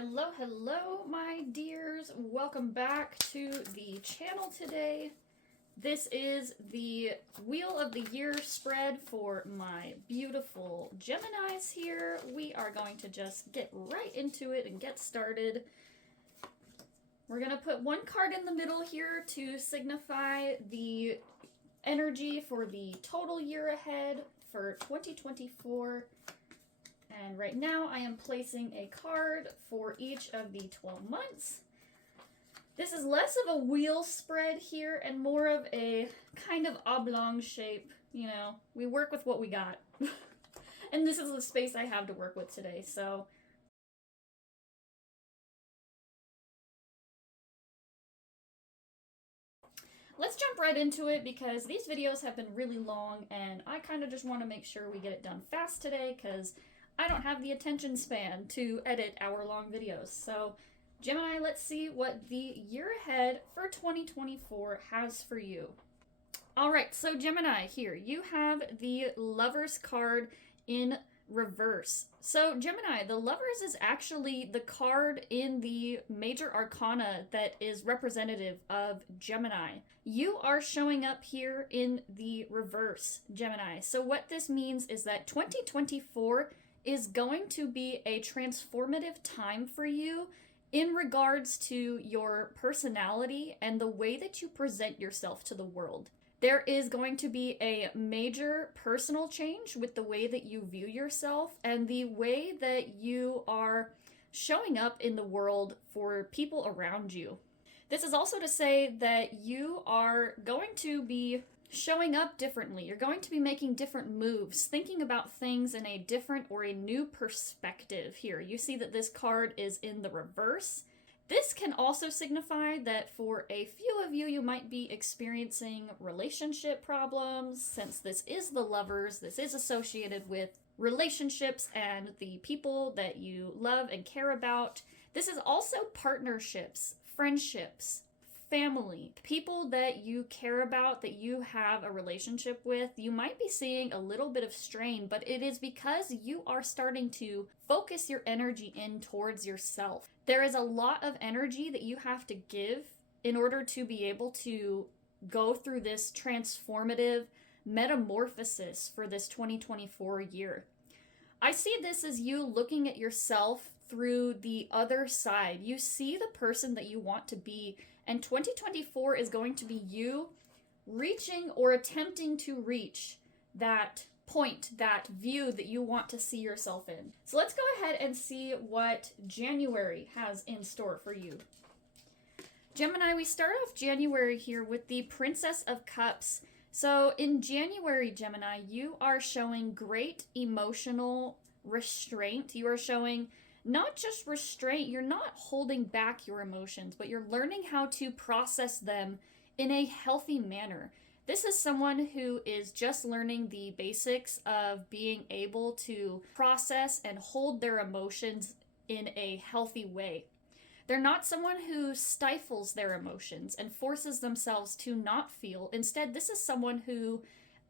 Hello, hello, my dears. Welcome back to the channel today. This is the Wheel of the Year spread for my beautiful Geminis here. We are going to just get right into it and get started. We're going to put one card in the middle here to signify the energy for the total year ahead for 2024. And right now I am placing a card for each of the 12 months. This is less of a wheel spread here and more of a kind of oblong shape. You know, we work with what we got. And this is the space I have to work with today, so. Let's jump right into it because these videos have been really long and I kind of just want to make sure we get it done fast today because I don't have the attention span to edit hour-long videos. So, Gemini, let's see what the year ahead for 2024 has for you. All right, so Gemini, here you have the Lovers card in reverse. So, Gemini, the Lovers is actually the card in the major arcana that is representative of Gemini. You are showing up here in the reverse, Gemini. So, what this means is that 2024 is going to be a transformative time for you in regards to your personality and the way that you present yourself to the world. There is going to be a major personal change with the way that you view yourself and the way that you are showing up in the world for people around you. This is also to say that you are going to be showing up differently. You're going to be making different moves, thinking about things in a different or a new perspective here. You see that this card is in the reverse. This can also signify that for a few of you, you might be experiencing relationship problems. Since this is the Lovers, this is associated with relationships and the people that you love and care about. This is also partnerships, friendships, family, people that you care about, that you have a relationship with. You might be seeing a little bit of strain, but it is because you are starting to focus your energy in towards yourself. There is a lot of energy that you have to give in order to be able to go through this transformative metamorphosis for this 2024 year. I see this as you looking at yourself through the other side. You see the person that you want to be, and 2024 is going to be you reaching or attempting to reach that point, that view that you want to see yourself in. So let's go ahead and see what January has in store for you. Gemini, we start off January here with the Princess of Cups. So in January, Gemini, you are showing great emotional restraint. You are showing not just restraint, you're not holding back your emotions, but you're learning how to process them in a healthy manner. This is someone who is just learning the basics of being able to process and hold their emotions in a healthy way. They're not someone who stifles their emotions and forces themselves to not feel. Instead, this is someone who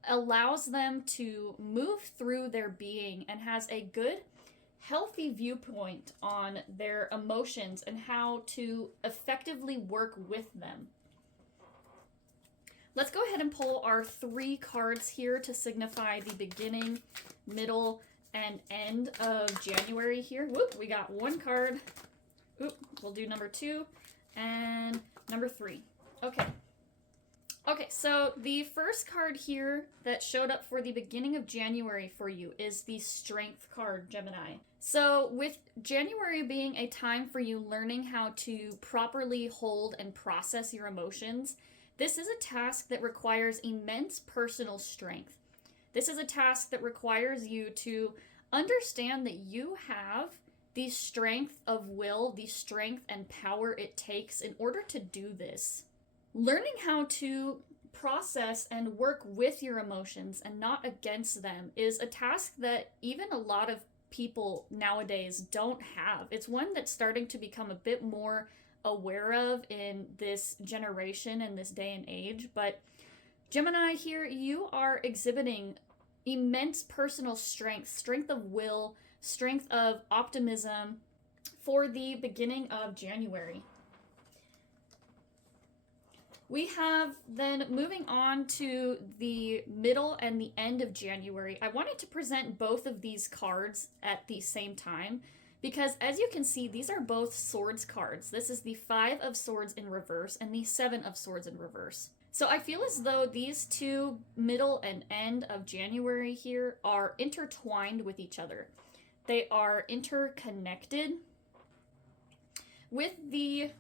allows them to move through their being and has a good, healthy viewpoint on their emotions and how to effectively work with them. Let's go ahead and pull our 3 cards here to signify the beginning, middle, and end of January here. Whoop, we got 1 card. Oop, we'll do number 2 and number 3. Okay, so the first card here that showed up for the beginning of January for you is the Strength card, Gemini. So with January being a time for you learning how to properly hold and process your emotions, this is a task that requires immense personal strength. This is a task that requires you to understand that you have the strength of will, the strength and power it takes in order to do this. Learning how to process and work with your emotions and not against them is a task that even a lot of people nowadays don't have. It's one that's starting to become a bit more aware of in this generation and this day and age. But Gemini, here you are exhibiting immense personal strength, strength of will, strength of optimism, for the beginning of January. We have then moving on to the middle and the end of January. I wanted to present both of these cards at the same time because, as you can see, these are both swords cards. This is the 5 of Swords in reverse and the 7 of Swords in reverse. So I feel as though these two middle and end of January here are intertwined with each other. They are interconnected. With the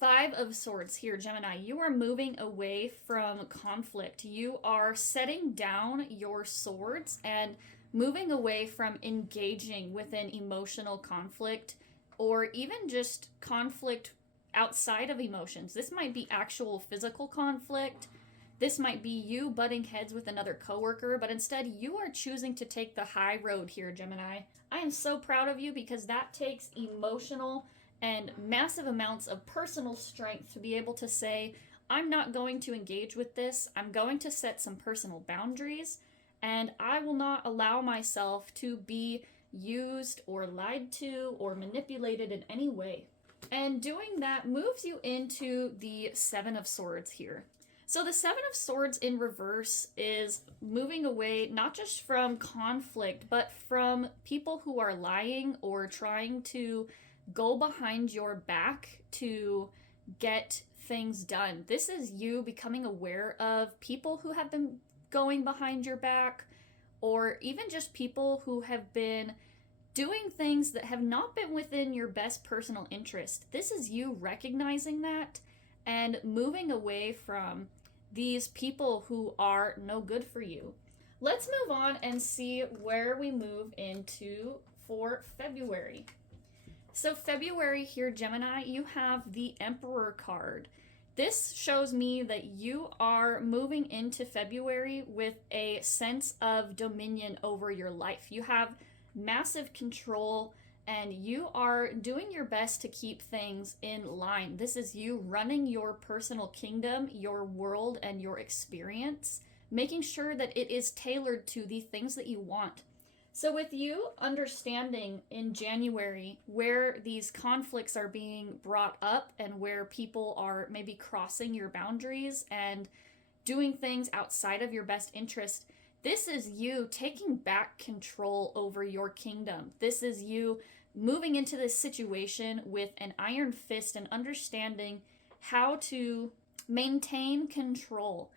5 of Swords here, Gemini, you are moving away from conflict. You are setting down your swords and moving away from engaging within emotional conflict or even just conflict outside of emotions. This might be actual physical conflict. This might be you butting heads with another coworker, but instead you are choosing to take the high road here, Gemini. I am so proud of you because that takes emotional and massive amounts of personal strength to be able to say, I'm not going to engage with this. I'm going to set some personal boundaries, and I will not allow myself to be used or lied to or manipulated in any way. And doing that moves you into the 7 of Swords here. So the 7 of Swords in reverse is moving away not just from conflict, but from people who are lying or trying to go behind your back to get things done. This is you becoming aware of people who have been going behind your back, or even just people who have been doing things that have not been within your best personal interest. This is you recognizing that and moving away from these people who are no good for you. Let's move on and see where we move into for February. So February here, Gemini, you have the Emperor card. This shows me that you are moving into February with a sense of dominion over your life. You have massive control and you are doing your best to keep things in line. This is you running your personal kingdom, your world, and your experience, making sure that it is tailored to the things that you want. So with you understanding in January where these conflicts are being brought up and where people are maybe crossing your boundaries and doing things outside of your best interest, this is you taking back control over your kingdom. This is you moving into this situation with an iron fist and understanding how to maintain control.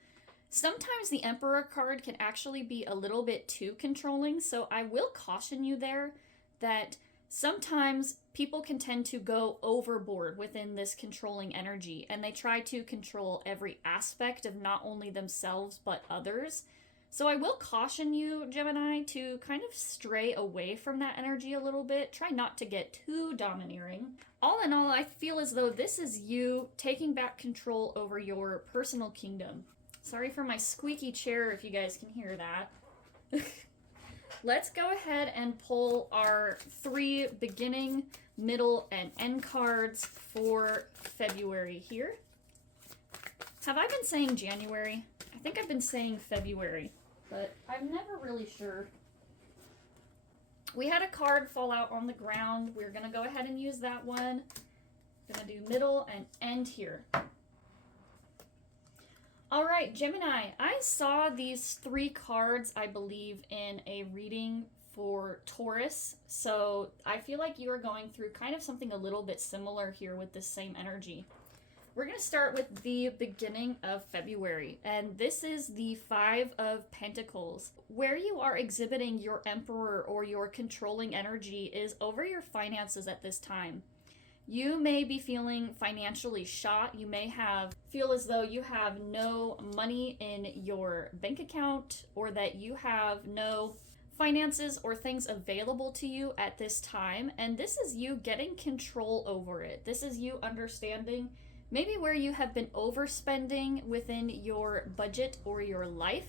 Sometimes the Emperor card can actually be a little bit too controlling, so I will caution you there that sometimes people can tend to go overboard within this controlling energy, and they try to control every aspect of not only themselves but others. So I will caution you, Gemini, to kind of stray away from that energy a little bit. Try not to get too domineering. All in all, I feel as though this is you taking back control over your personal kingdom. Sorry for my squeaky chair if you guys can hear that. Let's go ahead and pull our 3 beginning, middle, and end cards for February here. Have I been saying January? I think I've been saying February, but I'm never really sure. We had a card fall out on the ground. We're going to go ahead and use that one. Going to do middle and end here. All right, Gemini, I saw these 3 cards, I believe, in a reading for Taurus. So I feel like you are going through kind of something a little bit similar here with this same energy. We're going to start with the beginning of February, and this is the 5 of Pentacles. Where you are exhibiting your Emperor or your controlling energy is over your finances at this time. You may be feeling financially shot. You may feel as though you have no money in your bank account, or that you have no finances or things available to you at this time. And this is you getting control over it. This is you understanding maybe where you have been overspending within your budget or your life.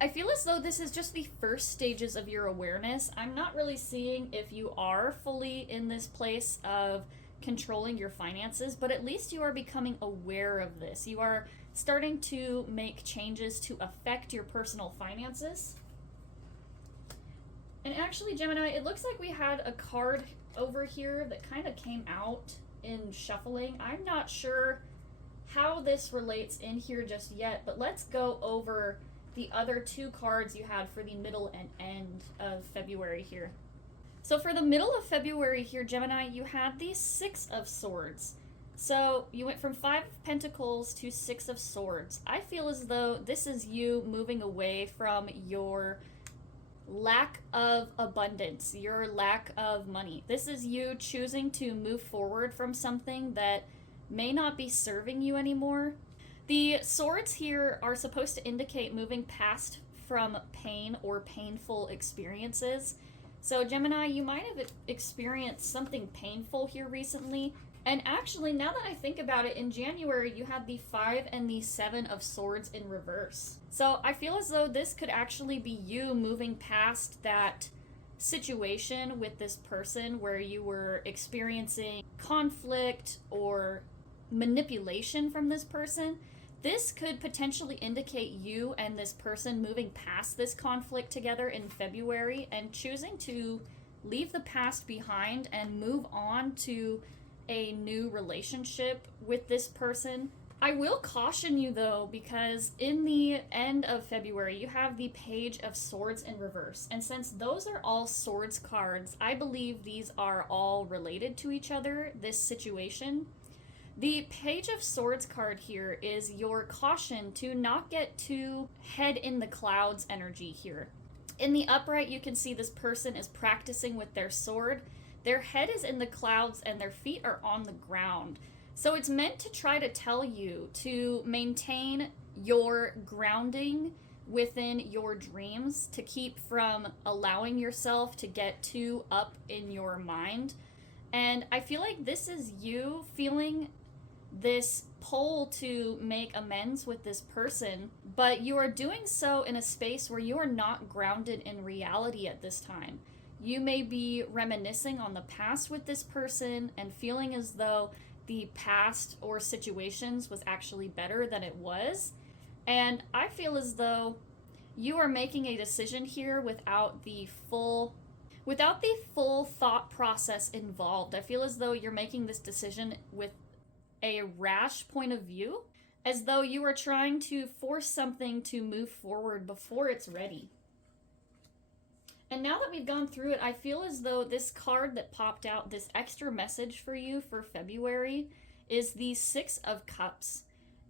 I feel as though this is just the first stages of your awareness. I'm not really seeing if you are fully in this place of controlling your finances, but at least you are becoming aware of this. You are starting to make changes to affect your personal finances. And actually, Gemini, it looks like we had a card over here that kind of came out in shuffling. I'm not sure how this relates in here just yet, but let's go over the other two cards you had for the middle and end of February here. So for the middle of February here, Gemini, you had the Six of Swords. So you went from Five of Pentacles to Six of Swords. I feel as though this is you moving away from your lack of abundance, your lack of money. This is you choosing to move forward from something that may not be serving you anymore. The swords here are supposed to indicate moving past from pain or painful experiences. So Gemini, you might have experienced something painful here recently. And actually, now that I think about it, in January, you had the Five and the Seven of Swords in reverse. So I feel as though this could actually be you moving past that situation with this person where you were experiencing conflict or manipulation from this person. This could potentially indicate you and this person moving past this conflict together in February and choosing to leave the past behind and move on to a new relationship with this person. I will caution you though, because in the end of February, you have the Page of Swords in reverse. And since those are all swords cards, I believe these are all related to each other, this situation. The Page of Swords card here is your caution to not get too head in the clouds energy here. In the upright, you can see this person is practicing with their sword. Their head is in the clouds and their feet are on the ground. So it's meant to try to tell you to maintain your grounding within your dreams, to keep from allowing yourself to get too up in your mind. And I feel like this is you feeling this pull to make amends with this person, but you are doing so in a space where you are not grounded in reality at this time. You may be reminiscing on the past with this person and feeling as though the past or situations was actually better than it was. And I feel as though you are making a decision here without the full thought process involved. I feel as though you're making this decision with a rash point of view, as though you are trying to force something to move forward before it's ready. And now that we've gone through it, I feel as though this card that popped out, this extra message for you for February, is the Six of Cups.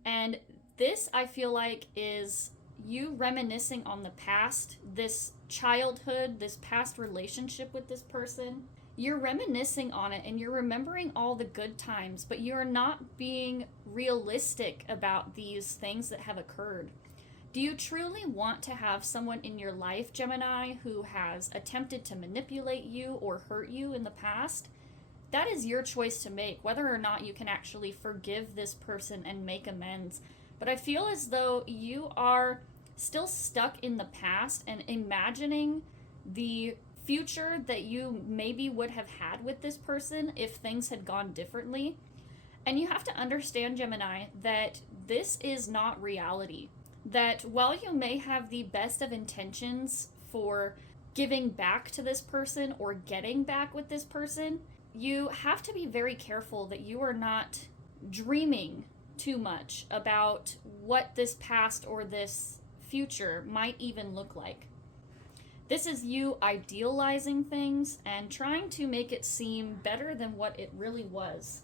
And this, I feel like, is you reminiscing on the past, this childhood, this past relationship with this person. You're reminiscing on it and you're remembering all the good times, but you're not being realistic about these things that have occurred. Do you truly want to have someone in your life, Gemini, who has attempted to manipulate you or hurt you in the past? That is your choice to make, whether or not you can actually forgive this person and make amends. But I feel as though you are still stuck in the past and imagining the future that you maybe would have had with this person if things had gone differently. And you have to understand, Gemini, that this is not reality. That while you may have the best of intentions for giving back to this person or getting back with this person, you have to be very careful that you are not dreaming too much about what this past or this future might even look like. This is you idealizing things and trying to make it seem better than what it really was.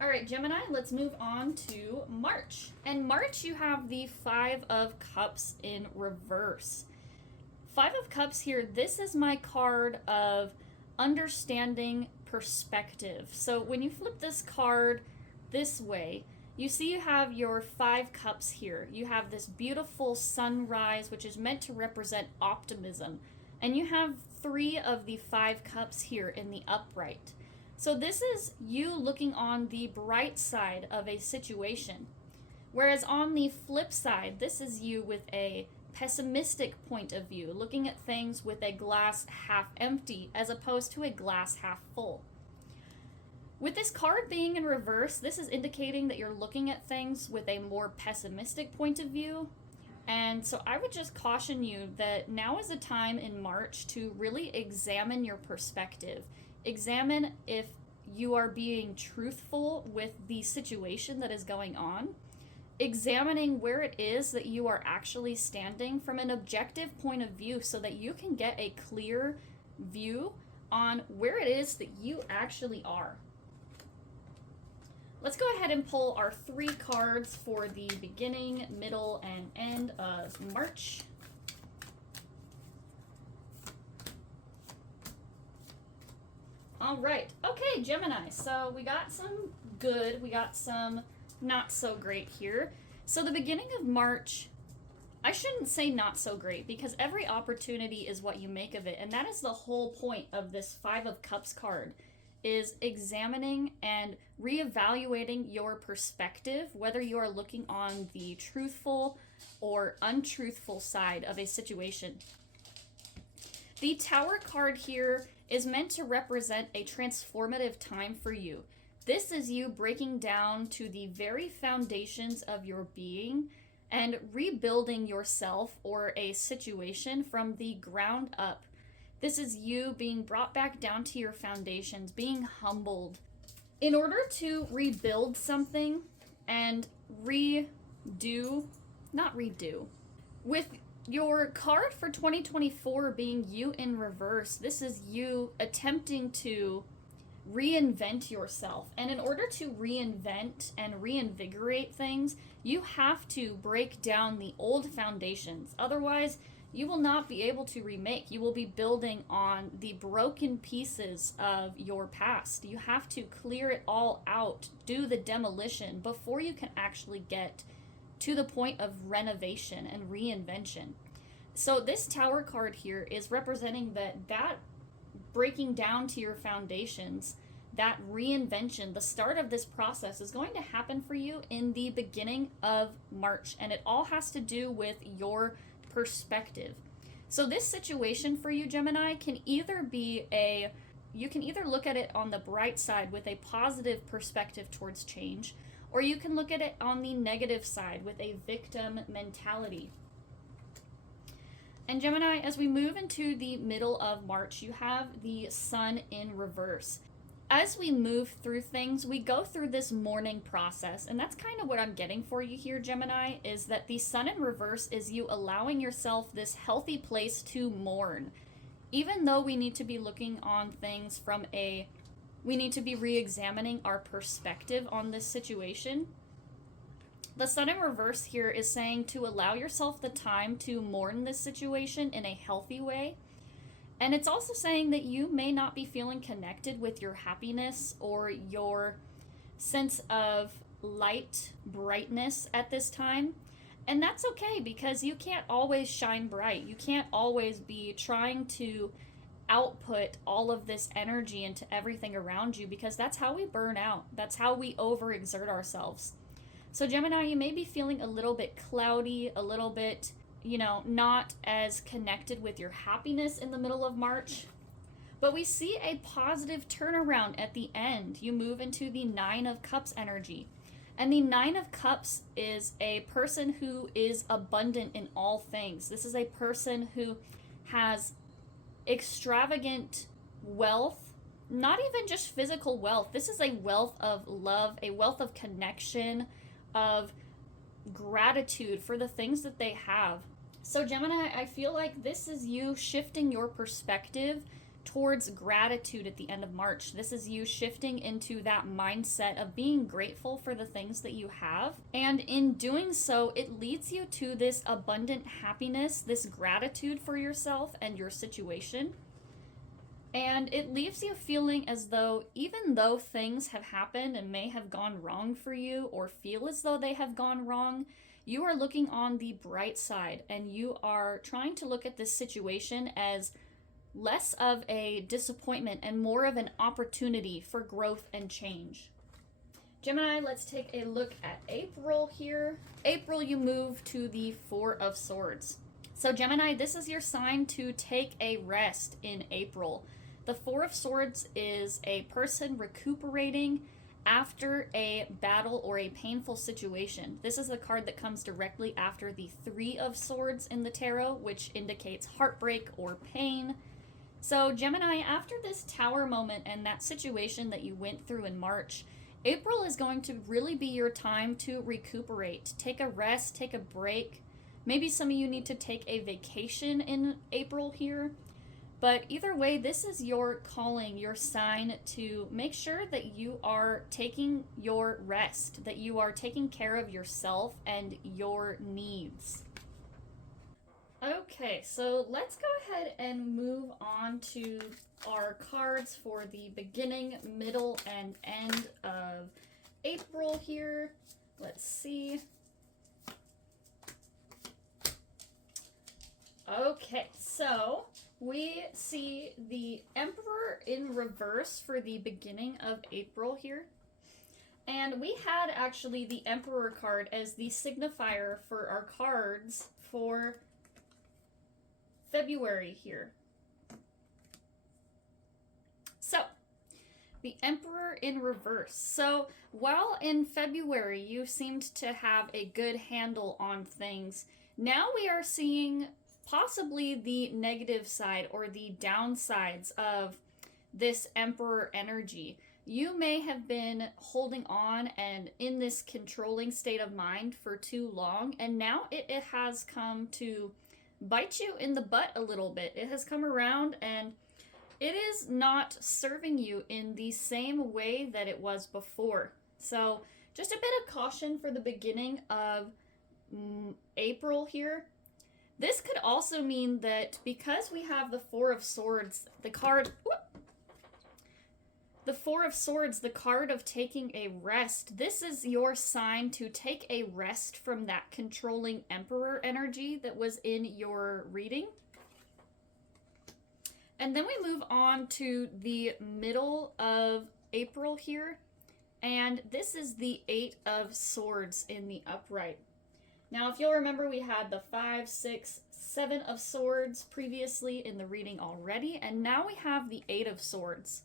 All right, Gemini, let's move on to March. And March, you have the Five of Cups in reverse. Five of Cups here, this is my card of understanding perspective. So when you flip this card this way, you see you have your Five Cups here. You have this beautiful sunrise, which is meant to represent optimism. And you have three of the Five Cups here in the upright. So this is you looking on the bright side of a situation. Whereas on the flip side, this is you with a pessimistic point of view, looking at things with a glass half empty as opposed to a glass half full. With this card being in reverse, this is indicating that you're looking at things with a more pessimistic point of view. And so I would just caution you that now is a time in March to really examine your perspective. Examine if you are being truthful with the situation that is going on. Examining where it is that you are actually standing from an objective point of view so that you can get a clear view on where it is that you actually are. Let's go ahead and pull our 3 cards for the beginning, middle, and end of March. All right. Okay, Gemini. So we got some good, we got some not so great here. So the beginning of March, I shouldn't say not so great because every opportunity is what you make of it. And that is the whole point of this 5 of Cups card, is examining and reevaluating your perspective, whether you are looking on the truthful or untruthful side of a situation. The Tower card here is meant to represent a transformative time for you. This is you breaking down to the very foundations of your being and rebuilding yourself or a situation from the ground up. This is you being brought back down to your foundations, being humbled. In order to rebuild something and not redo, with your card for 2024 being you in reverse, this is you attempting to reinvent yourself. And in order to reinvent and reinvigorate things, you have to break down the old foundations. Otherwise, you will not be able to remake. You will be building on the broken pieces of your past. You have to clear it all out, do the demolition before you can actually get to the point of renovation and reinvention. So this Tower card here is representing that breaking down to your foundations, that reinvention, the start of this process is going to happen for you in the beginning of March. And it all has to do with your perspective. So this situation for you, Gemini, can either be you can either look at it on the bright side with a positive perspective towards change, or you can look at it on the negative side with a victim mentality. And Gemini, as we move into the middle of March, you have the Sun in reverse. As we move through things, we go through this mourning process, and that's kind of what I'm getting for you here, Gemini, is that the Sun in reverse is you allowing yourself this healthy place to mourn. Even though we need to be looking on things we need to be re-examining our perspective on this situation. The Sun in reverse here is saying to allow yourself the time to mourn this situation in a healthy way. And it's also saying that you may not be feeling connected with your happiness or your sense of light, brightness at this time. And that's okay, because you can't always shine bright. You can't always be trying to output all of this energy into everything around you, because that's how we burn out. That's how we overexert ourselves. So Gemini, you may be feeling a little bit cloudy, a little bit not as connected with your happiness in the middle of March. But we see a positive turnaround at the end. You move into the 9 of Cups energy. And the 9 of Cups is a person who is abundant in all things. This is a person who has extravagant wealth, not even just physical wealth. This is a wealth of love, a wealth of connection, of gratitude for the things that they have. So Gemini, I feel like this is you shifting your perspective towards gratitude at the end of March. This is you shifting into that mindset of being grateful for the things that you have. And in doing so, it leads you to this abundant happiness, this gratitude for yourself and your situation. And it leaves you feeling as though, even though things have happened and may have gone wrong for you, or feel as though they have gone wrong, you are looking on the bright side, and you are trying to look at this situation as less of a disappointment and more of an opportunity for growth and change. Gemini, let's take a look at April here. April, you move to the 4 of Swords. So Gemini, this is your sign to take a rest in April. The 4 of Swords is a person recuperating after a battle or a painful situation. This is the card that comes directly after the Three of Swords in the tarot, which indicates heartbreak or pain. So Gemini, after this Tower moment and that situation that you went through in March, April is going to really be your time to recuperate. Take a rest, take a break. Maybe some of you need to take a vacation in April here. But either way, this is your calling, your sign to make sure that you are taking your rest, that you are taking care of yourself and your needs. Okay, so let's go ahead and move on to our cards for the beginning, middle, and end of April here. Let's see. Okay, so we see the Emperor in reverse for the beginning of April here. And we had actually the Emperor card as the signifier for our cards for February here. So, the Emperor in reverse. So, while in February you seemed to have a good handle on things, now we are seeing possibly the negative side or the downsides of this Emperor energy. You may have been holding on and in this controlling state of mind for too long, and now it has come to bite you in the butt a little bit. It has come around and it is not serving you in the same way that it was before. So just a bit of caution for the beginning of April here. This could also mean that because we have the Four of Swords, the card of taking a rest, this is your sign to take a rest from that controlling Emperor energy that was in your reading. And then we move on to the middle of April here, and this is the Eight of Swords in the upright. Now, if you'll remember, we had the 5, 6, 7 of Swords previously in the reading already, and now we have the Eight of Swords.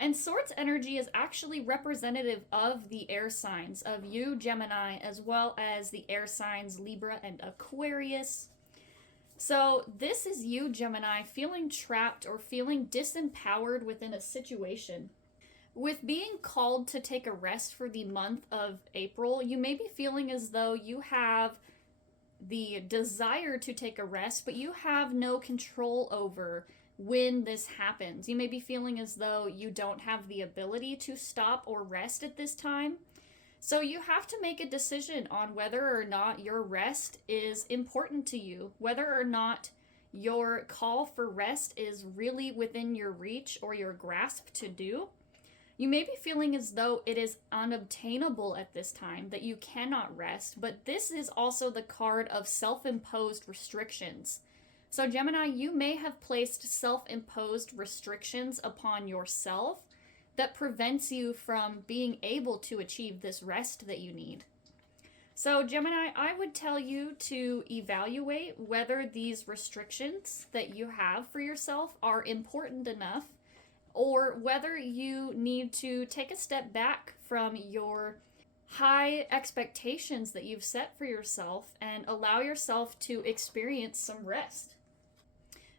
And Swords energy is actually representative of the air signs of you, Gemini, as well as the air signs Libra and Aquarius. So this is you, Gemini, feeling trapped or feeling disempowered within a situation. With being called to take a rest for the month of April, you may be feeling as though you have the desire to take a rest, but you have no control over when this happens. You may be feeling as though you don't have the ability to stop or rest at this time. So you have to make a decision on whether or not your rest is important to you, whether or not your call for rest is really within your reach or your grasp to do. You may be feeling as though it is unobtainable at this time, that you cannot rest, but this is also the card of self-imposed restrictions. So Gemini, you may have placed self-imposed restrictions upon yourself that prevents you from being able to achieve this rest that you need. So Gemini, I would tell you to evaluate whether these restrictions that you have for yourself are important enough, or whether you need to take a step back from your high expectations that you've set for yourself and allow yourself to experience some rest.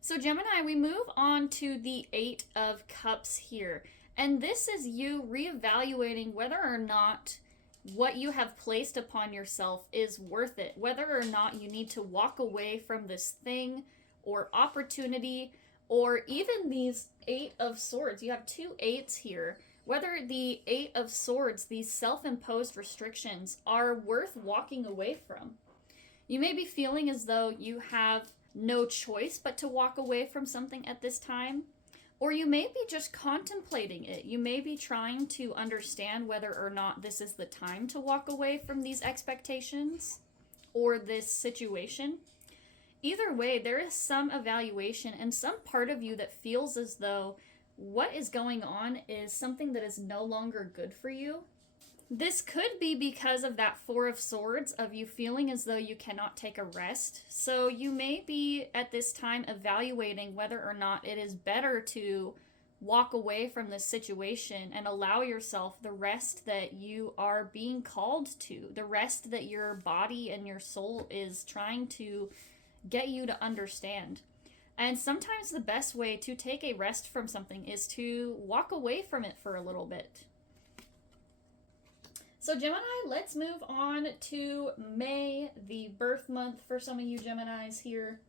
So Gemini, we move on to the Eight of Cups here. And this is you reevaluating whether or not what you have placed upon yourself is worth it, whether or not you need to walk away from this thing or opportunity, or even these Eight of Swords. You have two eights here. Whether the Eight of Swords, these self-imposed restrictions, are worth walking away from. You may be feeling as though you have no choice but to walk away from something at this time. Or you may be just contemplating it. You may be trying to understand whether or not this is the time to walk away from these expectations or this situation. Either way, there is some evaluation and some part of you that feels as though what is going on is something that is no longer good for you. This could be because of that Four of Swords, of you feeling as though you cannot take a rest. So you may be at this time evaluating whether or not it is better to walk away from this situation and allow yourself the rest that you are being called to, the rest that your body and your soul is trying to get you to understand. And sometimes the best way to take a rest from something is to walk away from it for a little bit. So Gemini, let's move on to May, the birth month for some of you Geminis here.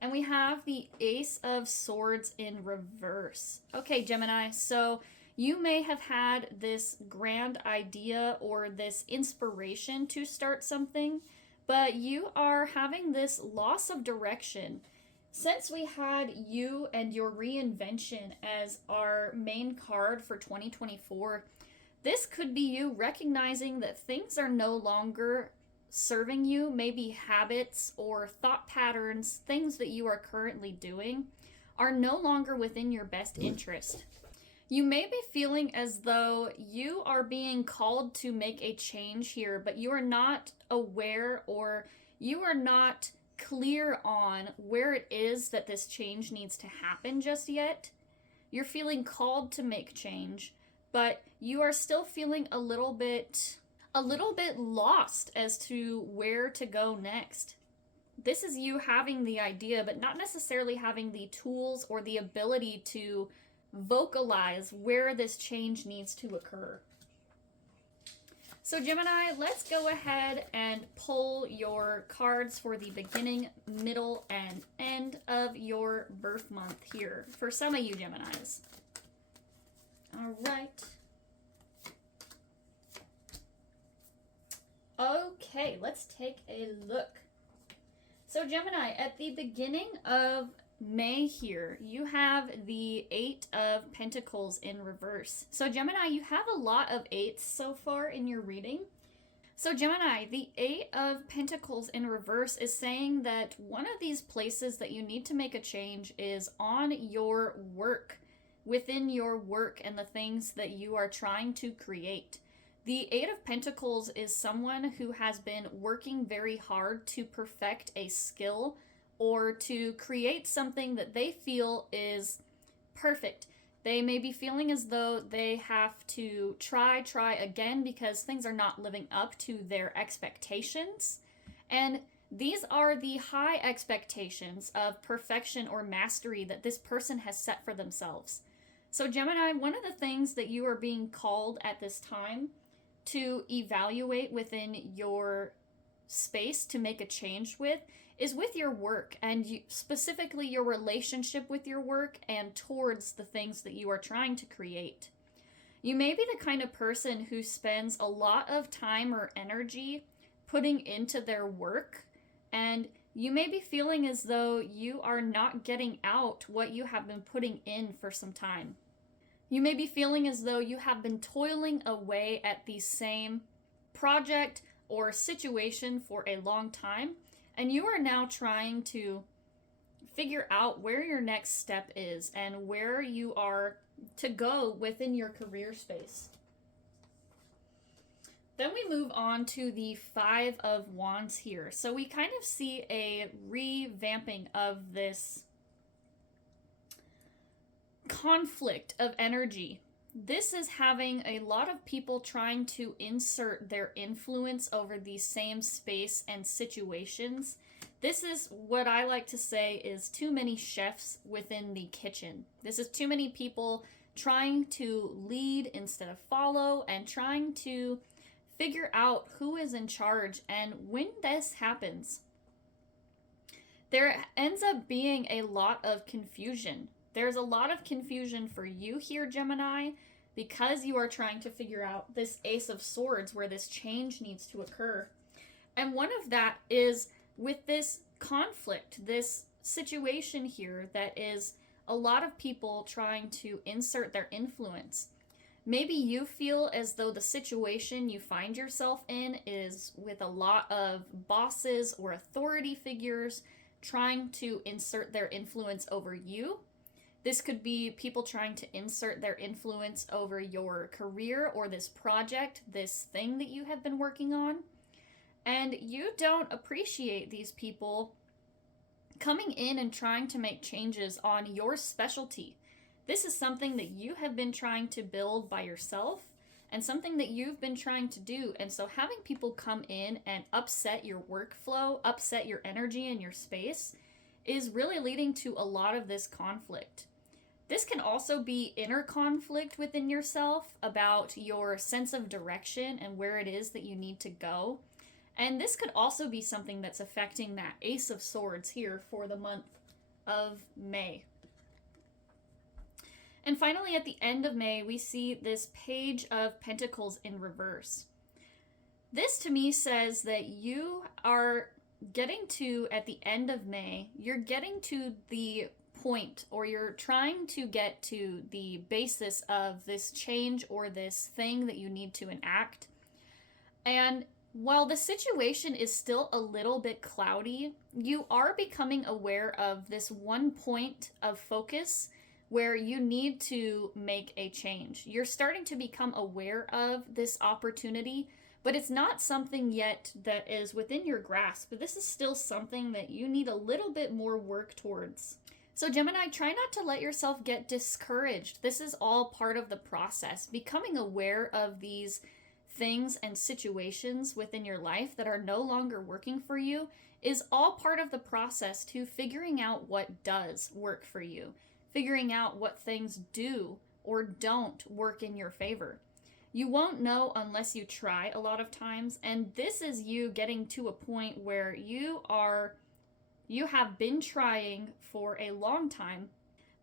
And we have the Ace of Swords in reverse. Okay, Gemini, so you may have had this grand idea or this inspiration to start something, but you are having this loss of direction. Since we had you and your reinvention as our main card for 2024, this could be you recognizing that things are no longer serving you, maybe habits or thought patterns, things that you are currently doing, are no longer within your best interest. You may be feeling as though you are being called to make a change here, but you are not aware or you are not clear on where it is that this change needs to happen just yet. You're feeling called to make change, but you are still feeling a little bit lost as to where to go next. This is you having the idea, but not necessarily having the tools or the ability to vocalize where this change needs to occur. So Gemini, let's go ahead and pull your cards for the beginning, middle, and end of your birth month here for some of you Geminis. All right. Okay, let's take a look. So Gemini, at the beginning of May here, you have the Eight of Pentacles in reverse. So Gemini, you have a lot of eights so far in your reading. So Gemini, the Eight of Pentacles in reverse is saying that one of these places that you need to make a change is on your work, within your work and the things that you are trying to create. The Eight of Pentacles is someone who has been working very hard to perfect a skill or to create something that they feel is perfect. They may be feeling as though they have to try again because things are not living up to their expectations. And these are the high expectations of perfection or mastery that this person has set for themselves. So Gemini, one of the things that you are being called at this time to evaluate within your space to make a change with is with your work, and specifically your relationship with your work and towards the things that you are trying to create. You may be the kind of person who spends a lot of time or energy putting into their work, and you may be feeling as though you are not getting out what you have been putting in for some time. You may be feeling as though you have been toiling away at the same project or situation for a long time, and you are now trying to figure out where your next step is and where you are to go within your career space. Then we move on to the Five of Wands here. So we kind of see a revamping of this conflict of energy. This is having a lot of people trying to insert their influence over the same space and situations. This is what I like to say is too many chefs within the kitchen. This is too many people trying to lead instead of follow and trying to figure out who is in charge. And when this happens, there ends up being a lot of confusion. There's a lot of confusion for you here, Gemini, because you are trying to figure out this Ace of Swords where this change needs to occur. And one of that is with this conflict, this situation here that is a lot of people trying to insert their influence. Maybe you feel as though the situation you find yourself in is with a lot of bosses or authority figures trying to insert their influence over you. This could be people trying to insert their influence over your career or this project, this thing that you have been working on. And you don't appreciate these people coming in and trying to make changes on your specialty. This is something that you have been trying to build by yourself and something that you've been trying to do. And so having people come in and upset your workflow, upset your energy and your space is really leading to a lot of this conflict. This can also be inner conflict within yourself about your sense of direction and where it is that you need to go. And this could also be something that's affecting that Ace of Swords here for the month of May. And finally, at the end of May, we see this Page of Pentacles in reverse. This to me says that you are getting to, at the end of May, you're getting to the point, or you're trying to get to the basis of this change or this thing that you need to enact. And while the situation is still a little bit cloudy, you are becoming aware of this one point of focus where you need to make a change. You're starting to become aware of this opportunity, but it's not something yet that is within your grasp. But this is still something that you need a little bit more work towards. So Gemini, try not to let yourself get discouraged. This is all part of the process. Becoming aware of these things and situations within your life that are no longer working for you is all part of the process to figuring out what does work for you. Figuring out what things do or don't work in your favor. You won't know unless you try a lot of times, and this is you getting to a point where you have been trying for a long time,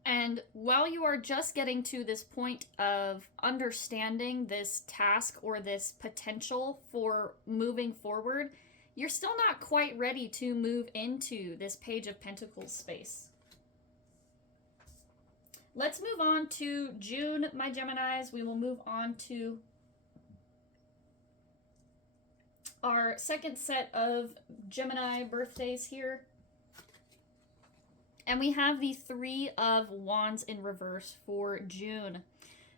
and while you are just getting to this point of understanding this task or this potential for moving forward, you're still not quite ready to move into this Page of Pentacles space. Let's move on to June, my Geminis. We will move on to our second set of Gemini birthdays here. And we have the Three of Wands in reverse for June.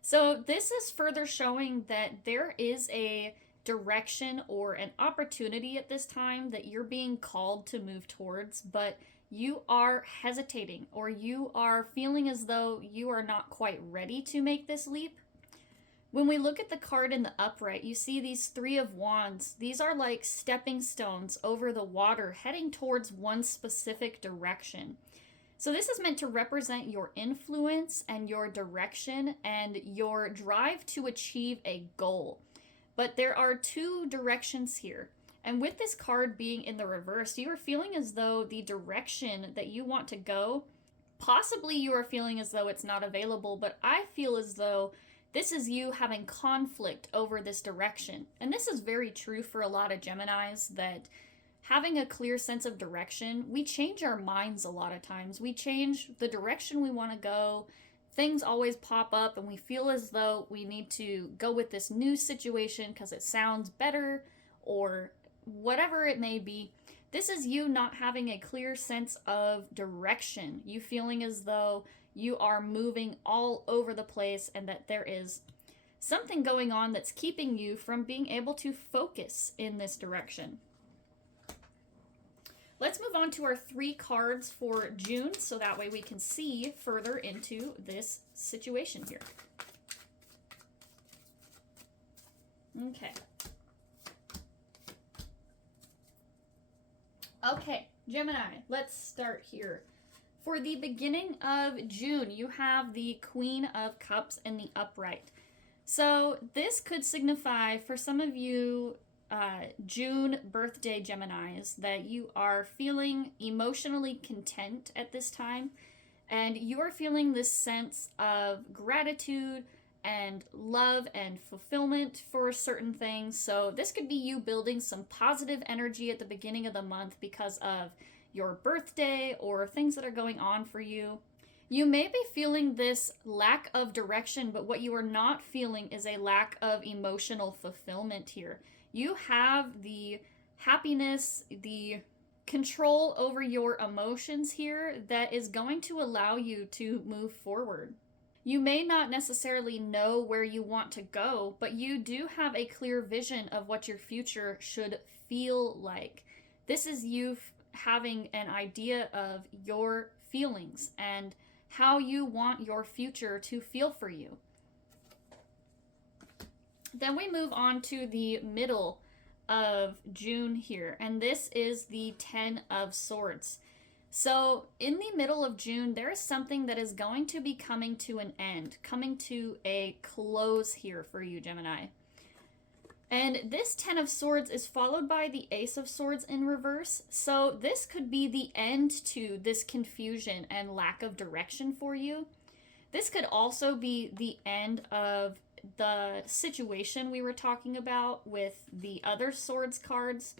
So this is further showing that there is a direction or an opportunity at this time that you're being called to move towards, but you are hesitating, or you are feeling as though you are not quite ready to make this leap. When we look at the card in the upright, you see these Three of Wands. These are like stepping stones over the water, heading towards one specific direction. So this is meant to represent your influence and your direction and your drive to achieve a goal. But there are two directions here. And with this card being in the reverse, you are feeling as though the direction that you want to go, possibly you are feeling as though it's not available, but I feel as though this is you having conflict over this direction. And this is very true for a lot of Geminis, that having a clear sense of direction, we change our minds a lot of times. We change the direction we want to go. Things always pop up and we feel as though we need to go with this new situation because it sounds better or whatever it may be. This is you not having a clear sense of direction. You feeling as though you are moving all over the place and that there is something going on that's keeping you from being able to focus in this direction. Let's move on to our 3 cards for June, so that way we can see further into this situation here. Okay. Okay, Gemini, let's start here. For the beginning of June, you have the Queen of Cups in the upright. So this could signify for some of you June birthday Geminis that you are feeling emotionally content at this time, and you are feeling this sense of gratitude and love and fulfillment for certain things. So this could be you building some positive energy at the beginning of the month because of your birthday or things that are going on for you. You may be feeling this lack of direction, but what you are not feeling is a lack of emotional fulfillment here. You have the happiness, the control over your emotions here that is going to allow you to move forward. You may not necessarily know where you want to go, but you do have a clear vision of what your future should feel like. This is you having an idea of your feelings and how you want your future to feel for you. Then we move on to the middle of June here, and this is the 10 of Swords. So in the middle of June, there is something that is going to be coming to an end, coming to a close here for you, Gemini. And this 10 of Swords is followed by the Ace of Swords in reverse. So this could be the end to this confusion and lack of direction for you. This could also be the end of the situation we were talking about with the other Swords cards.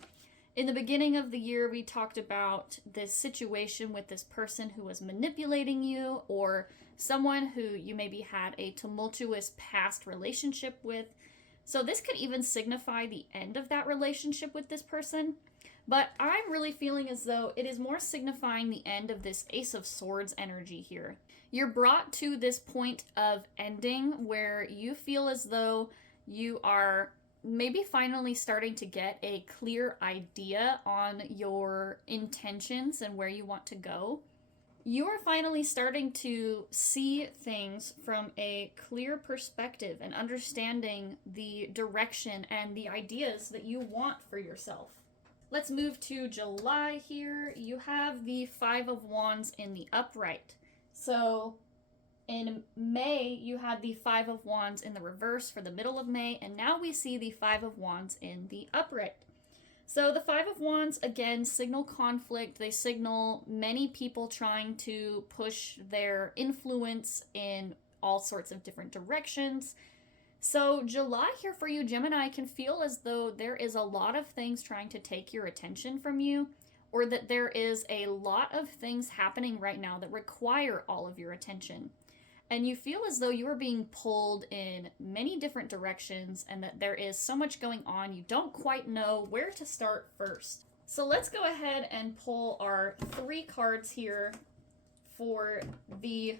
In the beginning of the year, we talked about this situation with this person who was manipulating you, or someone who you maybe had a tumultuous past relationship with. So this could even signify the end of that relationship with this person. But I'm really feeling as though it is more signifying the end of this Ace of Swords energy here. You're brought to this point of ending where you feel as though you are maybe finally starting to get a clear idea on your intentions and where you want to go. You are finally starting to see things from a clear perspective and understanding the direction and the ideas that you want for yourself. Let's move to July here. You have the Five of Wands in the upright. So in May, you had the Five of Wands in the reverse for the middle of May, and now we see the Five of Wands in the upright. So the Five of Wands, again, signal conflict. They signal many people trying to push their influence in all sorts of different directions. So July here for you, Gemini, can feel as though there is a lot of things trying to take your attention from you, or that there is a lot of things happening right now that require all of your attention. And you feel as though you are being pulled in many different directions and that there is so much going on, you don't quite know where to start first. So let's go ahead and pull our 3 cards here for the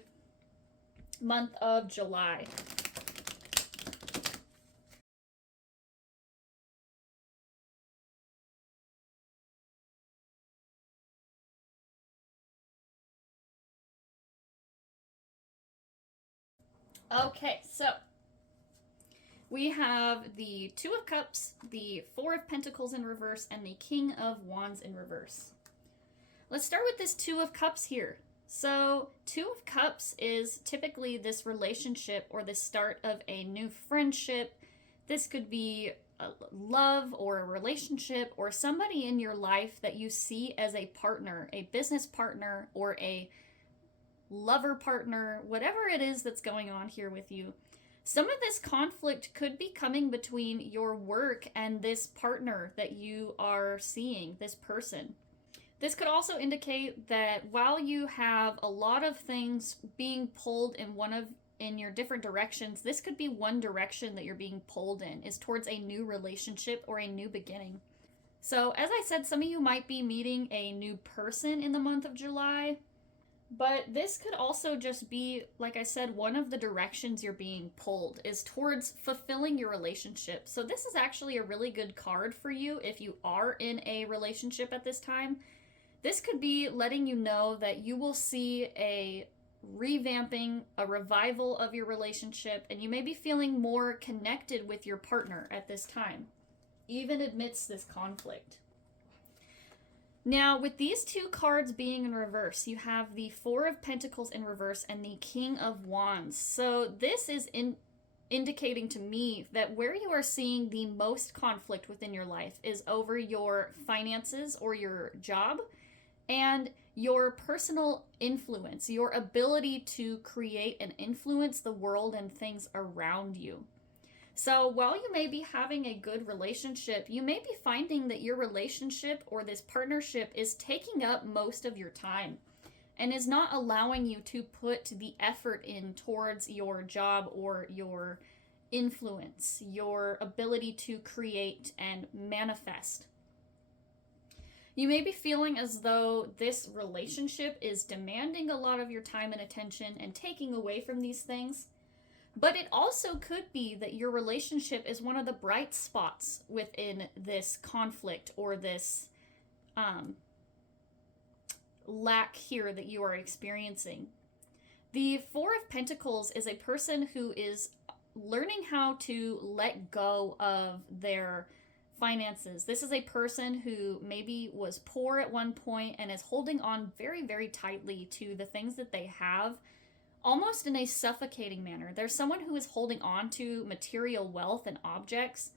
month of July. Okay, so we have the Two of Cups, the Four of Pentacles in reverse, and the King of Wands in reverse. Let's start with this Two of Cups here. So Two of Cups is typically this relationship or the start of a new friendship. This could be a love or a relationship or somebody in your life that you see as a partner, a business partner or a lover partner, whatever it is that's going on here with you. Some of this conflict could be coming between your work and this partner that you are seeing, this person. This could also indicate that while you have a lot of things being pulled in your different directions, this could be one direction that you're being pulled in, is towards a new relationship or a new beginning. So as I said, some of you might be meeting a new person in the month of July. But this could also just be, like I said, one of the directions you're being pulled is towards fulfilling your relationship. So this is actually a really good card for you if you are in a relationship at this time. This could be letting you know that you will see a revamping, a revival of your relationship, and you may be feeling more connected with your partner at this time, even amidst this conflict. Now, with these 2 cards being in reverse, you have the Four of Pentacles in reverse and the King of Wands. So this is indicating to me that where you are seeing the most conflict within your life is over your finances or your job and your personal influence, your ability to create and influence the world and things around you. So while you may be having a good relationship, you may be finding that your relationship or this partnership is taking up most of your time and is not allowing you to put the effort in towards your job or your influence, your ability to create and manifest. You may be feeling as though this relationship is demanding a lot of your time and attention and taking away from these things. But it also could be that your relationship is one of the bright spots within this conflict or this lack here that you are experiencing. The Four of Pentacles is a person who is learning how to let go of their finances. This is a person who maybe was poor at one point and is holding on very, very tightly to the things that they have, almost in a suffocating manner. There's someone who is holding on to material wealth and objects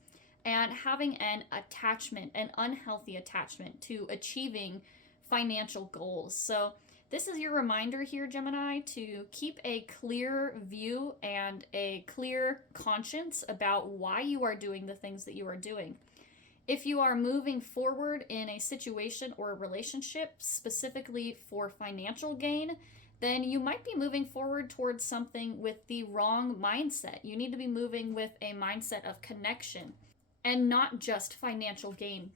and having an attachment, an unhealthy attachment to achieving financial goals. So this is your reminder here, Gemini, to keep a clear view and a clear conscience about why you are doing the things that you are doing. If you are moving forward in a situation or a relationship specifically for financial gain, then you might be moving forward towards something with the wrong mindset. You need to be moving with a mindset of connection and not just financial gain.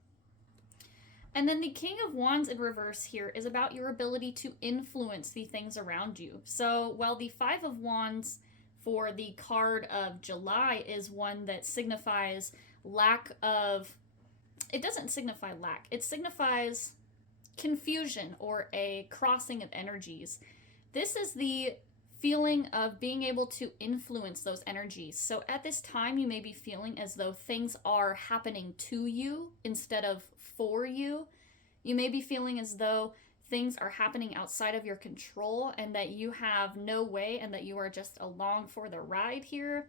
And then the King of Wands in reverse here is about your ability to influence the things around you. So while the Five of Wands for the card of July is one that signifies lack of, it doesn't signify lack, it signifies confusion or a crossing of energies. This is the feeling of being able to influence those energies. So at this time, you may be feeling as though things are happening to you instead of for you. You may be feeling as though things are happening outside of your control and that you have no way and that you are just along for the ride here.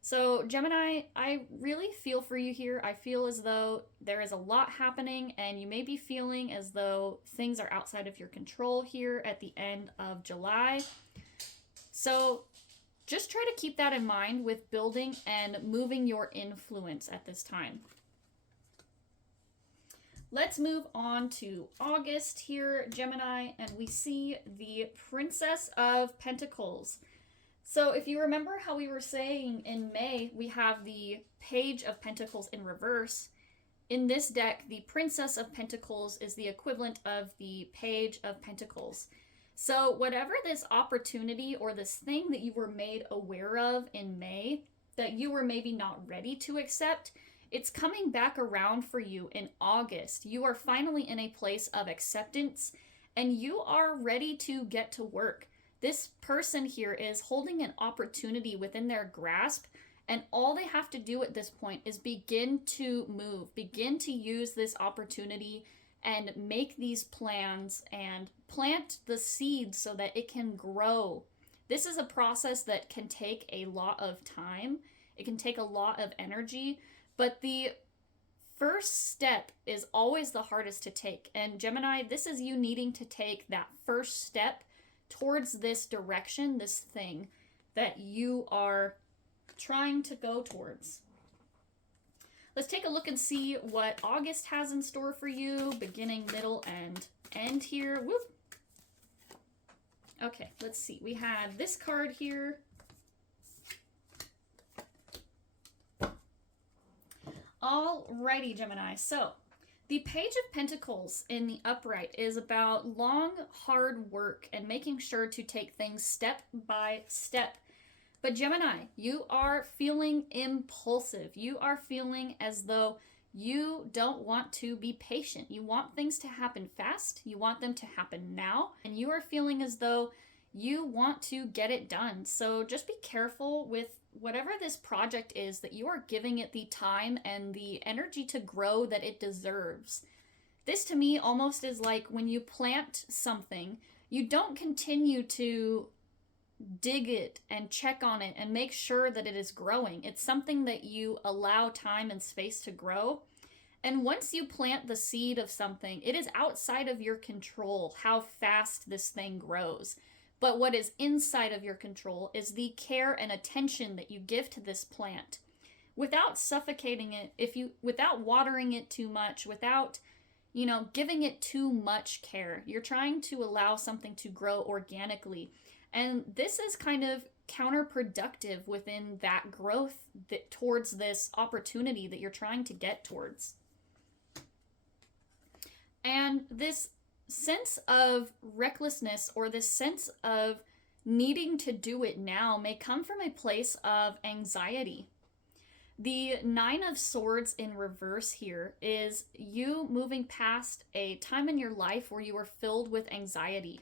So Gemini, I really feel for you here. I feel as though there is a lot happening and you may be feeling as though things are outside of your control here at the end of July. So just try to keep that in mind with building and moving your influence at this time. Let's move on to August here, Gemini, and we see the Princess of Pentacles. So if you remember how we were saying in May, we have the Page of Pentacles in reverse. In this deck, the Princess of Pentacles is the equivalent of the Page of Pentacles. So whatever this opportunity or this thing that you were made aware of in May that you were maybe not ready to accept, it's coming back around for you in August. You are finally in a place of acceptance and you are ready to get to work. This person here is holding an opportunity within their grasp, and all they have to do at this point is begin to move, begin to use this opportunity and make these plans and plant the seed so that it can grow. This is a process that can take a lot of time. It can take a lot of energy, but the first step is always the hardest to take. And Gemini, this is you needing to take that first step towards this direction, this thing that you are trying to go towards. Let's take a look and see what August has in store for you, beginning, middle, and end here. Whoop. Okay, let's see. We had this card here. Alrighty, Gemini. So, the Page of Pentacles in the upright is about long, hard work and making sure to take things step by step. But Gemini, you are feeling impulsive. You are feeling as though you don't want to be patient. You want things to happen fast. You want them to happen now. And you are feeling as though you want to get it done. So just be careful with whatever this project is, that you are giving it the time and the energy to grow that it deserves. This to me almost is like when you plant something, you don't continue to dig it and check on it and make sure that it is growing. It's something that you allow time and space to grow. And once you plant the seed of something, it is outside of your control how fast this thing grows. But what is inside of your control is the care and attention that you give to this plant. Without suffocating it, without watering it too much, without, giving it too much care. You're trying to allow something to grow organically. And this is kind of counterproductive within that growth towards this opportunity that you're trying to get towards. And this sense of recklessness or this sense of needing to do it now may come from a place of anxiety. The Nine of Swords in reverse here is you moving past a time in your life where you were filled with anxiety.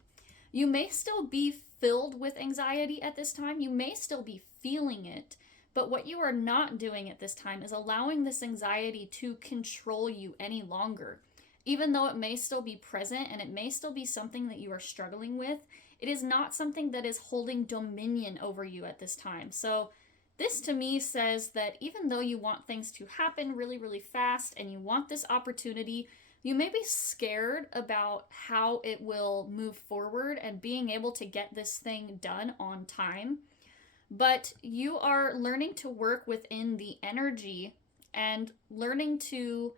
You may still be filled with anxiety at this time. You may still be feeling it. But what you are not doing at this time is allowing this anxiety to control you any longer. Even though it may still be present and it may still be something that you are struggling with, it is not something that is holding dominion over you at this time. So this to me says that even though you want things to happen really, really fast and you want this opportunity, you may be scared about how it will move forward and being able to get this thing done on time. But you are learning to work within the energy and learning to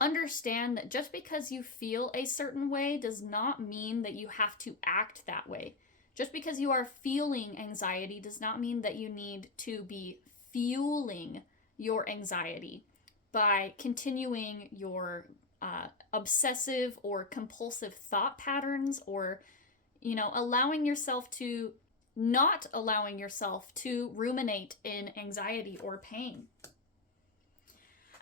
understand that just because you feel a certain way does not mean that you have to act that way. Just because you are feeling anxiety does not mean that you need to be fueling your anxiety by continuing your obsessive or compulsive thought patterns, or, not allowing yourself to ruminate in anxiety or pain.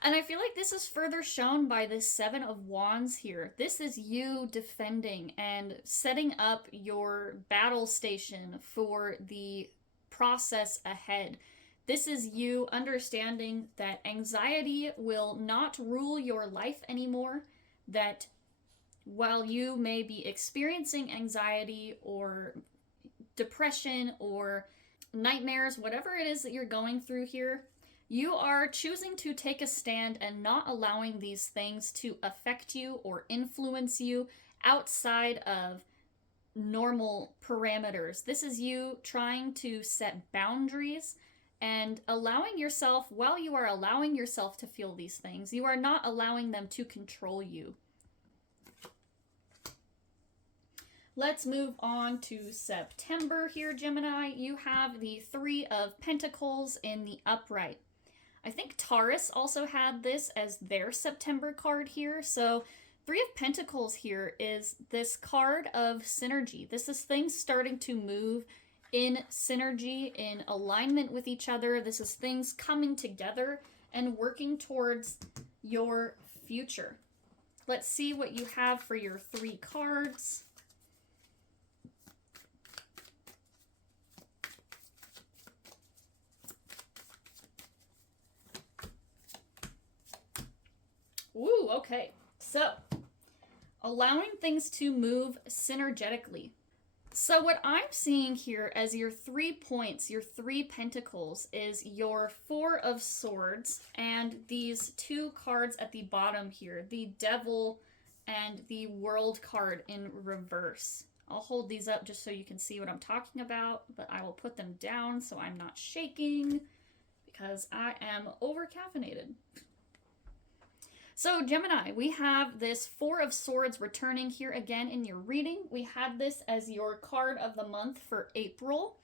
And I feel like this is further shown by this Seven of Wands here. This is you defending and setting up your battle station for the process ahead. This is you understanding that anxiety will not rule your life anymore, that while you may be experiencing anxiety or depression or nightmares, whatever it is that you're going through here, you are choosing to take a stand and not allowing these things to affect you or influence you outside of normal parameters. This is you trying to set boundaries and allowing yourself, while you are allowing yourself to feel these things, you are not allowing them to control you. Let's move on to September here, Gemini. You have the Three of Pentacles in the upright. I think Taurus also had this as their September card here. So Three of Pentacles here is this card of synergy. This is things starting to move in synergy, in alignment with each other. This is things coming together and working towards your future. Let's see what you have for your three cards. Ooh, okay. So, allowing things to move synergetically. So what I'm seeing here as your 3 points, your 3 pentacles, is your Four of Swords and these two cards at the bottom here, the Devil and the World card in reverse. I'll hold these up just so you can see what I'm talking about, but I will put them down so I'm not shaking because I am over-caffeinated. So Gemini, we have this Four of Swords returning here again in your reading. We had this as your card of the month for April.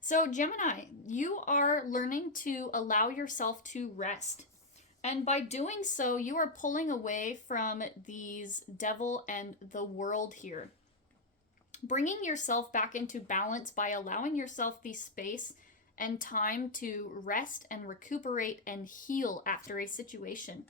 So Gemini, you are learning to allow yourself to rest. And by doing so, you are pulling away from these Devil and the World here. Bringing yourself back into balance by allowing yourself the space and time to rest and recuperate and heal after a situation.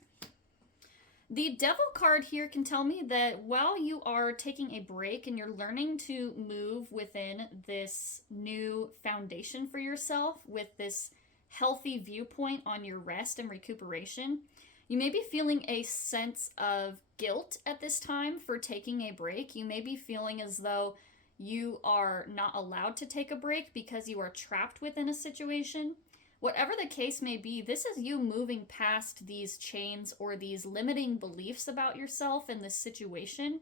The Devil card here can tell me that while you are taking a break and you're learning to move within this new foundation for yourself with this healthy viewpoint on your rest and recuperation, you may be feeling a sense of guilt at this time for taking a break. You may be feeling as though you are not allowed to take a break because you are trapped within a situation. Whatever the case may be, this is you moving past these chains or these limiting beliefs about yourself in this situation.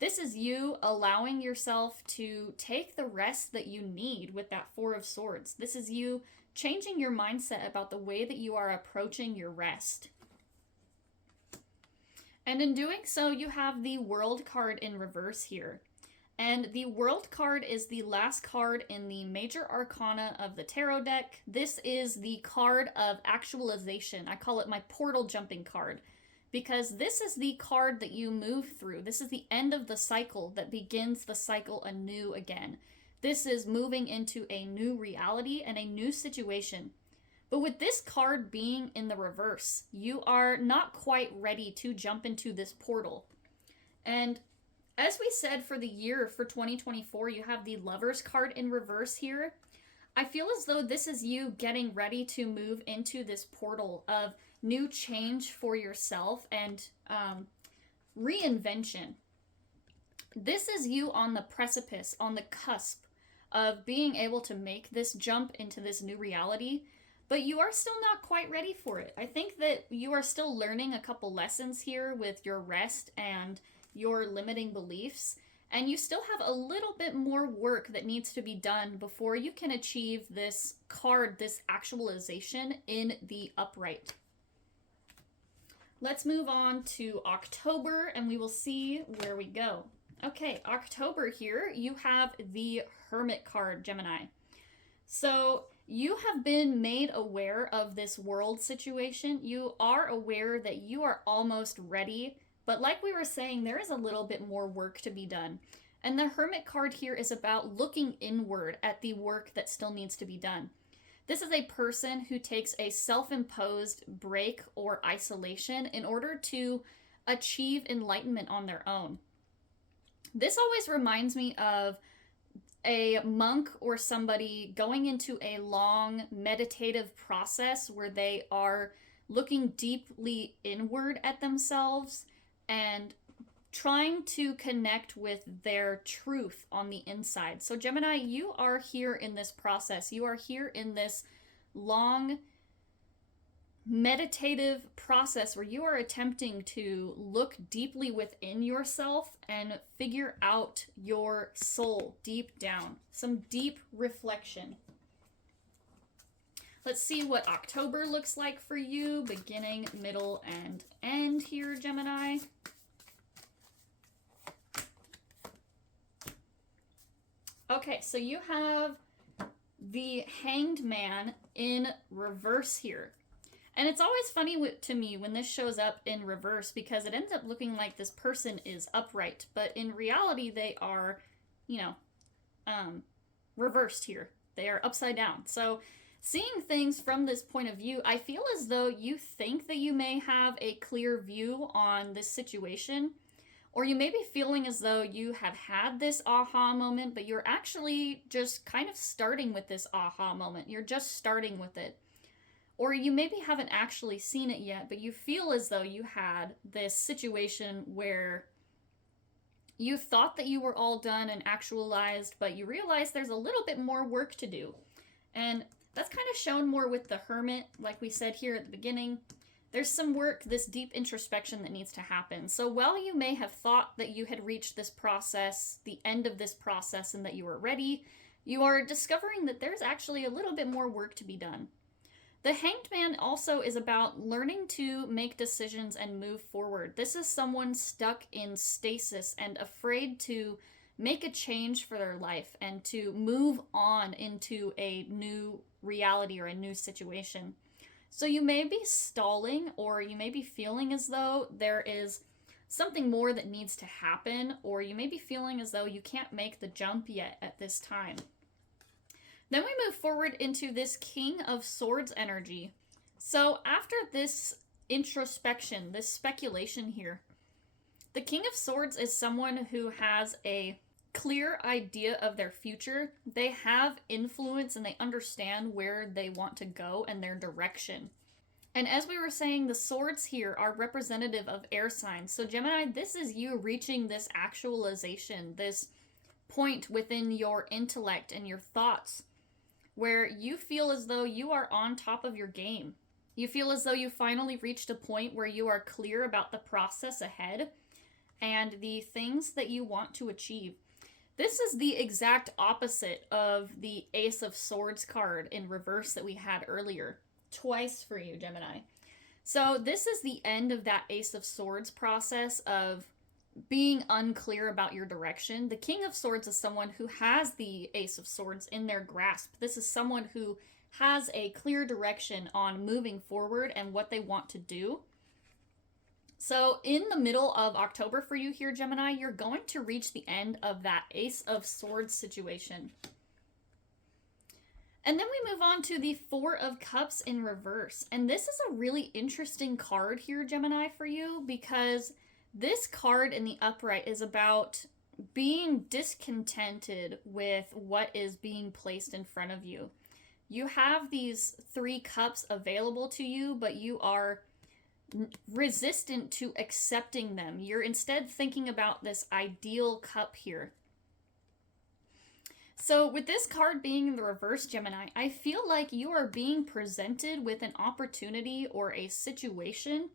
This is you allowing yourself to take the rest that you need with that Four of Swords. This is you changing your mindset about the way that you are approaching your rest. And in doing so, you have the World card in reverse here. And the World card is the last card in the Major Arcana of the Tarot deck. This is the card of actualization. I call it my portal jumping card because this is the card that you move through. This is the end of the cycle that begins the cycle anew again. This is moving into a new reality and a new situation. But with this card being in the reverse, you are not quite ready to jump into this portal. And As we said for the year for 2024, you have the Lovers card in reverse here. I feel as though this is you getting ready to move into this portal of new change for yourself and reinvention. This is you on the precipice, on the cusp of being able to make this jump into this new reality, but you are still not quite ready for it. I think that you are still learning a couple lessons here with your rest and your limiting beliefs, and you still have a little bit more work that needs to be done before you can achieve this card, this actualization in the upright. Let's move on to October, and we will see where we go. Okay, October here, you have the Hermit card, Gemini. So you have been made aware of this world situation. You are aware that you are almost ready, but like we were saying, there is a little bit more work to be done. And the Hermit card here is about looking inward at the work that still needs to be done. This is a person who takes a self-imposed break or isolation in order to achieve enlightenment on their own. This always reminds me of a monk or somebody going into a long meditative process where they are looking deeply inward at themselves and trying to connect with their truth on the inside. So Gemini, you are here in this process. You are here in this long meditative process where you are attempting to look deeply within yourself and figure out your soul deep down. Some deep reflection. Let's see what October looks like for you, beginning, middle, and end here, Gemini. Okay, so you have the Hanged Man in reverse here. And it's always funny to me when this shows up in reverse because it ends up looking like this person is upright. But in reality, they are, reversed here. They are upside down. So seeing things from this point of view, I feel as though you think that you may have a clear view on this situation. Or you may be feeling as though you have had this aha moment, but you're actually just kind of starting with this aha moment. You're just starting with it. Or you maybe haven't actually seen it yet, but you feel as though you had this situation where you thought that you were all done and actualized, but you realize there's a little bit more work to do. And that's kind of shown more with the Hermit, like we said here at the beginning. There's some work, this deep introspection that needs to happen. So while you may have thought that you had reached this process, the end of this process, and that you were ready, you are discovering that there's actually a little bit more work to be done. The Hanged Man also is about learning to make decisions and move forward. This is someone stuck in stasis and afraid to make a change for their life and to move on into a new reality or a new situation. So you may be stalling, or you may be feeling as though there is something more that needs to happen, or you may be feeling as though you can't make the jump yet at this time. Then we move forward into this King of Swords energy. So after this introspection, this speculation here, the King of Swords is someone who has a clear idea of their future. They have influence and they understand where they want to go and their direction. And as we were saying, the swords here are representative of air signs. So Gemini, this is you reaching this actualization, this point within your intellect and your thoughts, where you feel as though you are on top of your game. You feel as though you finally reached a point where you are clear about the process ahead and the things that you want to achieve. This is the exact opposite of the Ace of Swords card in reverse that we had earlier. Twice for you, Gemini. So this is the end of that Ace of Swords process of being unclear about your direction. The King of Swords is someone who has the Ace of Swords in their grasp. This is someone who has a clear direction on moving forward and what they want to do. So in the middle of October for you here, Gemini, you're going to reach the end of that Ace of Swords situation. And then we move on to the Four of Cups in reverse. And this is a really interesting card here, Gemini, for you, because This card in the upright is about being discontented with what is being placed in front of you. You have these 3 cups available to you, but you are resistant to accepting them. You're instead thinking about this ideal cup here. So with this card being in the reverse, Gemini, I feel like you are being presented with an opportunity or a situation,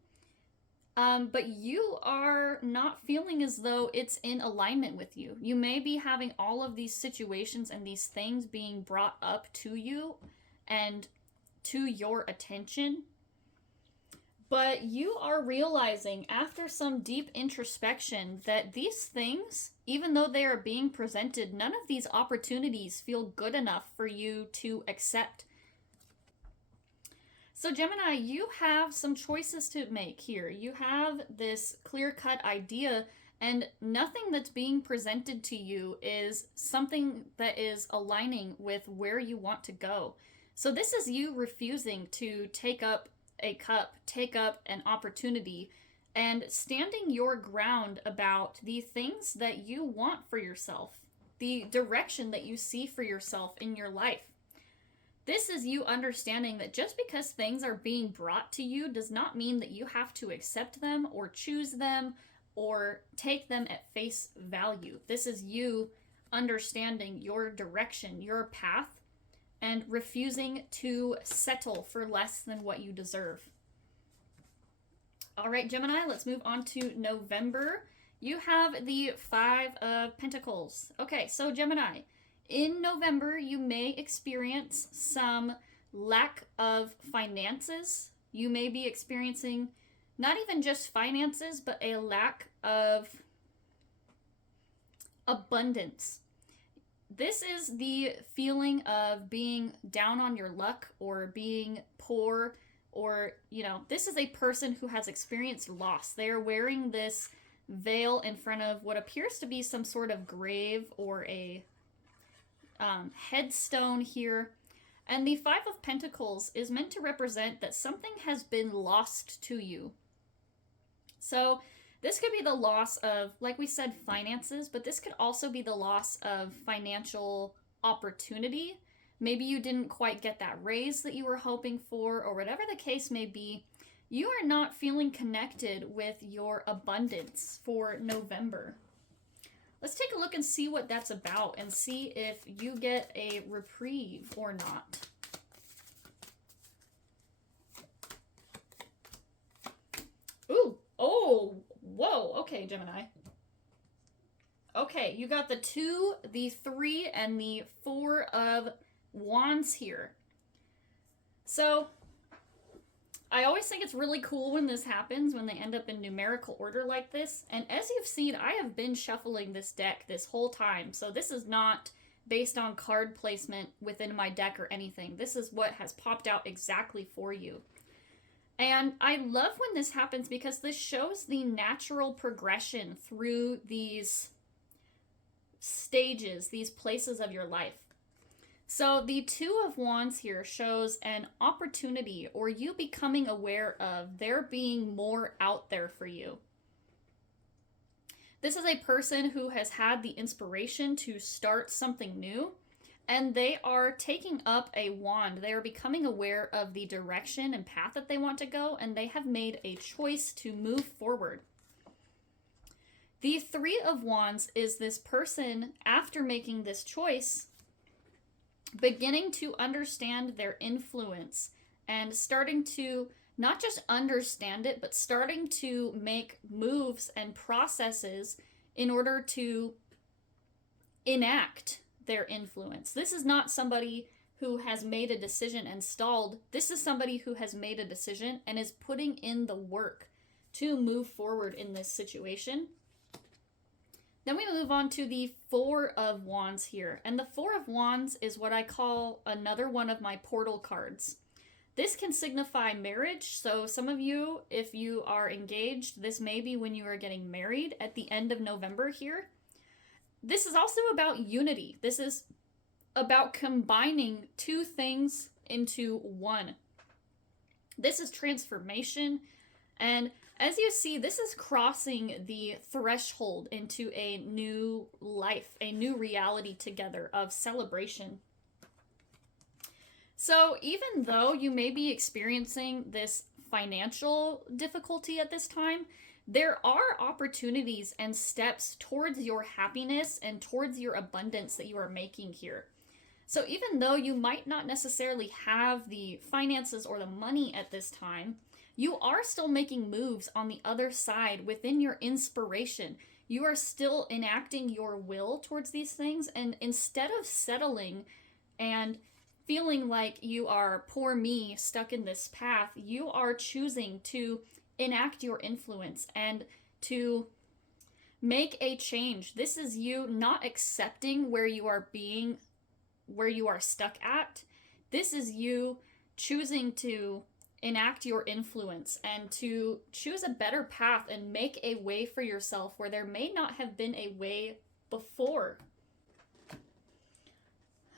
but you are not feeling as though it's in alignment with you. You may be having all of these situations and these things being brought up to you and to your attention, but you are realizing after some deep introspection that these things, even though they are being presented, none of these opportunities feel good enough for you to accept. So Gemini, you have some choices to make here. You have this clear-cut idea, and nothing that's being presented to you is something that is aligning with where you want to go. So this is you refusing to take up a cup, take up an opportunity, and standing your ground about the things that you want for yourself, the direction that you see for yourself in your life. This is you understanding that just because things are being brought to you does not mean that you have to accept them or choose them or take them at face value. This is you understanding your direction, your path, and refusing to settle for less than what you deserve. All right, Gemini, let's move on to November. You have the 5 of Pentacles. Okay, so Gemini, in November, you may experience some lack of finances. You may be experiencing not even just finances, but a lack of abundance. This is the feeling of being down on your luck or being poor, or, this is a person who has experienced loss. They are wearing this veil in front of what appears to be some sort of grave or a headstone here. And the 5 of Pentacles is meant to represent that something has been lost to you. So this could be the loss of, like we said, finances, but this could also be the loss of financial opportunity. Maybe you didn't quite get that raise that you were hoping for, or whatever the case may be. You are not feeling connected with your abundance for November. Let's take a look and see what that's about and see if you get a reprieve or not. Ooh, oh, whoa, okay, Gemini. Okay, you got the 2, the 3, and the 4 of Wands here. So, I always think it's really cool when this happens, when they end up in numerical order like this. And as you've seen, I have been shuffling this deck this whole time. So this is not based on card placement within my deck or anything. This is what has popped out exactly for you. And I love when this happens because this shows the natural progression through these stages, these places of your life. So the 2 of Wands here shows an opportunity or you becoming aware of there being more out there for you. This is a person who has had the inspiration to start something new, and they are taking up a wand. They are becoming aware of the direction and path that they want to go, and they have made a choice to move forward. The 3 of Wands is this person, after making this choice, beginning to understand their influence and starting to not just understand it, but starting to make moves and processes in order to enact their influence. This is not somebody who has made a decision and stalled. This is somebody who has made a decision and is putting in the work to move forward in this situation. Then we move on to the 4 of Wands here. And the 4 of Wands is what I call another one of my portal cards. This can signify marriage. So some of you, if you are engaged, this may be when you are getting married at the end of November here. This is also about unity. This is about combining 2 things into one. This is transformation And as you see, this is crossing the threshold into a new life, a new reality together of celebration. So even though you may be experiencing this financial difficulty at this time, there are opportunities and steps towards your happiness and towards your abundance that you are making here. So even though you might not necessarily have the finances or the money at this time, you are still making moves on the other side within your inspiration. You are still enacting your will towards these things, and instead of settling and feeling like you are poor me stuck in this path, you are choosing to enact your influence and to make a change. This is you not accepting where you are being, where you are stuck at. This is you choosing to enact your influence and to choose a better path and make a way for yourself where there may not have been a way before.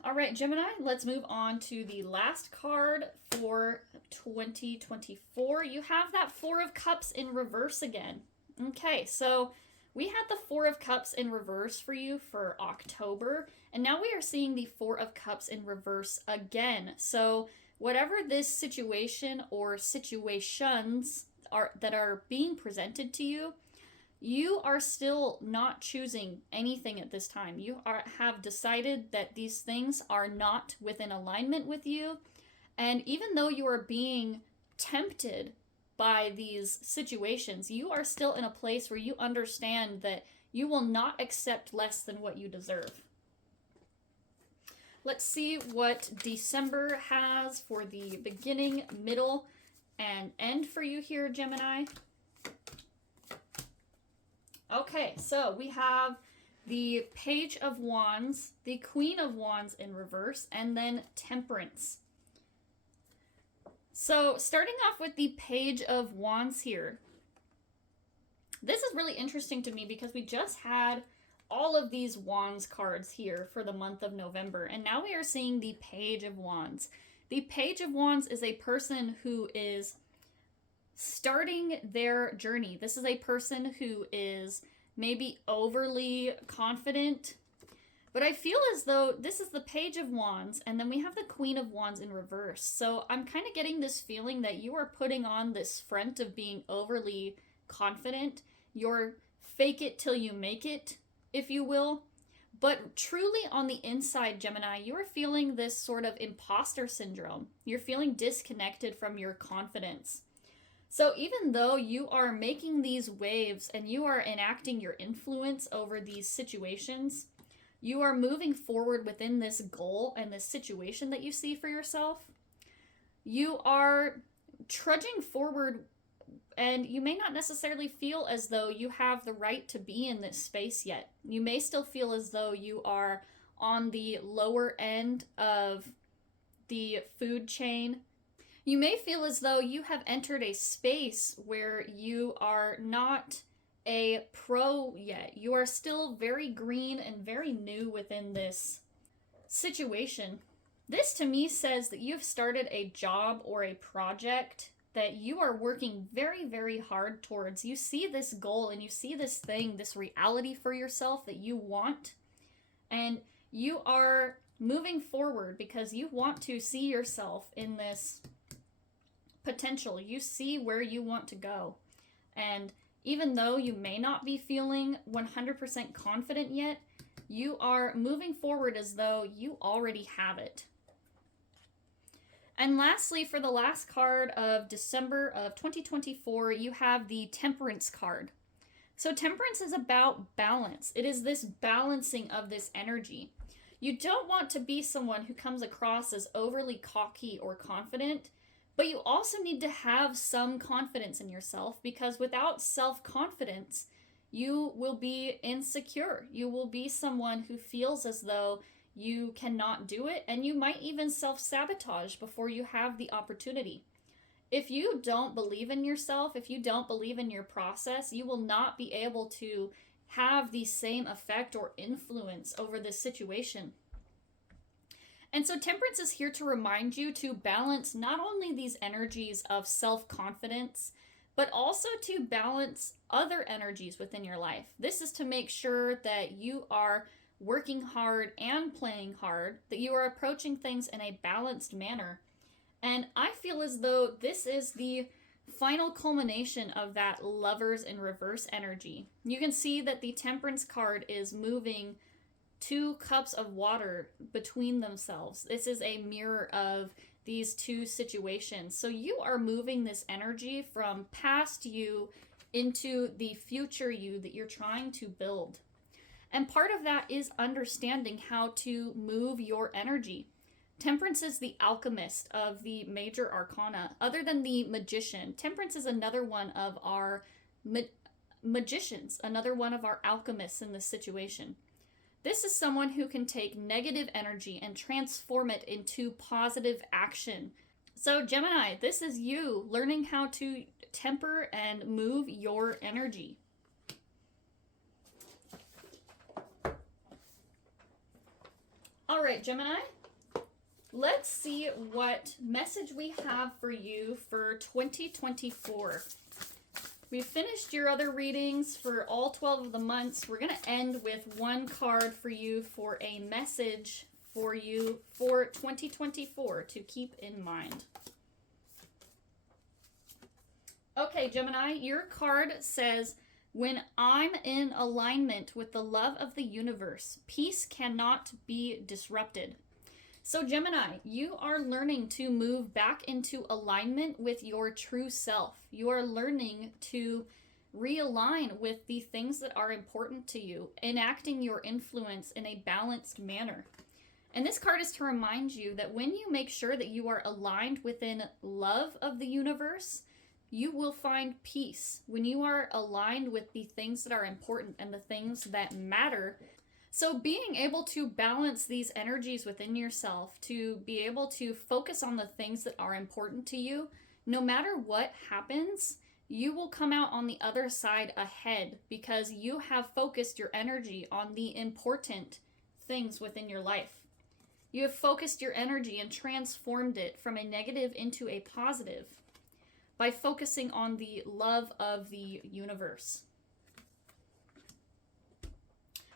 All right, Gemini, let's move on to the last card for 2024. You have that Four of Cups in reverse again. Okay, so we had the Four of Cups in reverse for you for October, and now we are seeing the Four of Cups in reverse again. So whatever this situation or situations are that are being presented to you, you are still not choosing anything at this time. You have decided that these things are not within alignment with you. And even though you are being tempted by these situations, you are still in a place where you understand that you will not accept less than what you deserve. Let's see what December has for the beginning, middle, and end for you here, Gemini. Okay, so we have the Page of Wands, the Queen of Wands in reverse, and then Temperance. So starting off with the Page of Wands here. This is really interesting to me because we just had all of these Wands cards here for the month of November, and now we are seeing the Page of Wands. The Page of Wands is a person who is starting their journey. This is a person who is maybe overly confident, but I feel as though this is the Page of Wands, and then we have the Queen of Wands in reverse. So I'm kind of getting this feeling that you are putting on this front of being overly confident. You're fake it till you make it, if you will. But truly on the inside, Gemini, you are feeling this sort of imposter syndrome. You're feeling disconnected from your confidence. So even though you are making these waves and you are enacting your influence over these situations, you are moving forward within this goal and this situation that you see for yourself. You are trudging forward, and you may not necessarily feel as though you have the right to be in this space yet. You may still feel as though you are on the lower end of the food chain. You may feel as though you have entered a space where you are not a pro yet. You are still very green and very new within this situation. This to me says that you've started a job or a project that you are working very, very hard towards. You see this goal and you see this thing, this reality for yourself that you want, and you are moving forward because you want to see yourself in this potential. You see where you want to go. And even though you may not be feeling 100% confident yet, you are moving forward as though you already have it. And lastly, for the last card of December of 2024, you have the Temperance card. So Temperance is about balance. It is this balancing of this energy. You don't want to be someone who comes across as overly cocky or confident, but you also need to have some confidence in yourself, because without self-confidence, you will be insecure. You will be someone who feels as though you cannot do it, and you might even self-sabotage before you have the opportunity. If you don't believe in yourself, if you don't believe in your process, you will not be able to have the same effect or influence over this situation. And so Temperance is here to remind you to balance not only these energies of self-confidence, but also to balance other energies within your life. This is to make sure that you are working hard and playing hard, that you are approaching things in a balanced manner. And I feel as though this is the final culmination of that Lovers in reverse energy. You can see that the Temperance card is moving 2 cups of water between themselves. This is a mirror of these 2 situations. So you are moving this energy from past you into the future you that you're trying to build. And part of that is understanding how to move your energy. Temperance is the alchemist of the major arcana. Other than the magician, Temperance is another one of our magicians, another one of our alchemists in this situation. This is someone who can take negative energy and transform it into positive action. So Gemini, this is you learning how to temper and move your energy. All right, Gemini, let's see what message we have for you for 2024. We've finished your other readings for all 12 of the months. We're going to end with one card for you for a message for you for 2024 to keep in mind. Okay, Gemini, your card says, when I'm in alignment with the love of the universe, peace cannot be disrupted. So Gemini, you are learning to move back into alignment with your true self. You are learning to realign with the things that are important to you, enacting your influence in a balanced manner. And this card is to remind you that when you make sure that you are aligned within love of the universe, you will find peace. When you are aligned with the things that are important and the things that matter. So being able to balance these energies within yourself, to be able to focus on the things that are important to you, no matter what happens, you will come out on the other side ahead because you have focused your energy on the important things within your life. You have focused your energy and transformed it from a negative into a positive by focusing on the love of the universe.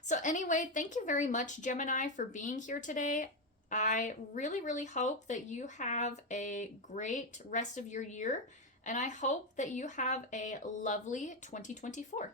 So anyway, thank you very much, Gemini, for being here today. I really, really hope that you have a great rest of your year, and I hope that you have a lovely 2024.